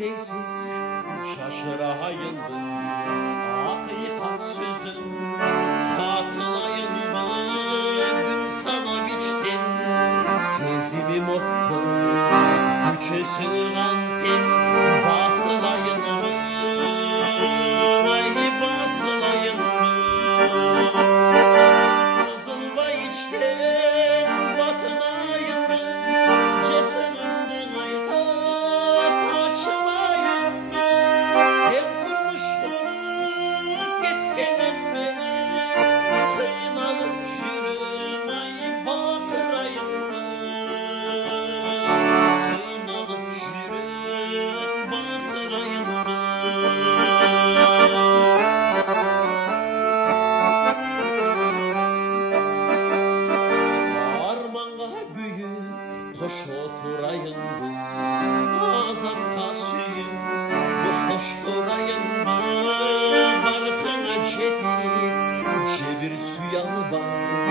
deysiz şaşırayım hakikat sözdün katılayım gün sana biçtin sezimi mutlu güçe sığantin basılayım basılayım sızılma içten batılayım ceserimden aytap açılayım sen kurmuştun gitkenemme kıynalıp çürün ay bakırayım kıynalıp çürün bakırayım hoş oturayım azapta suyum dostlaştırayım barkana cedi cebir suya bak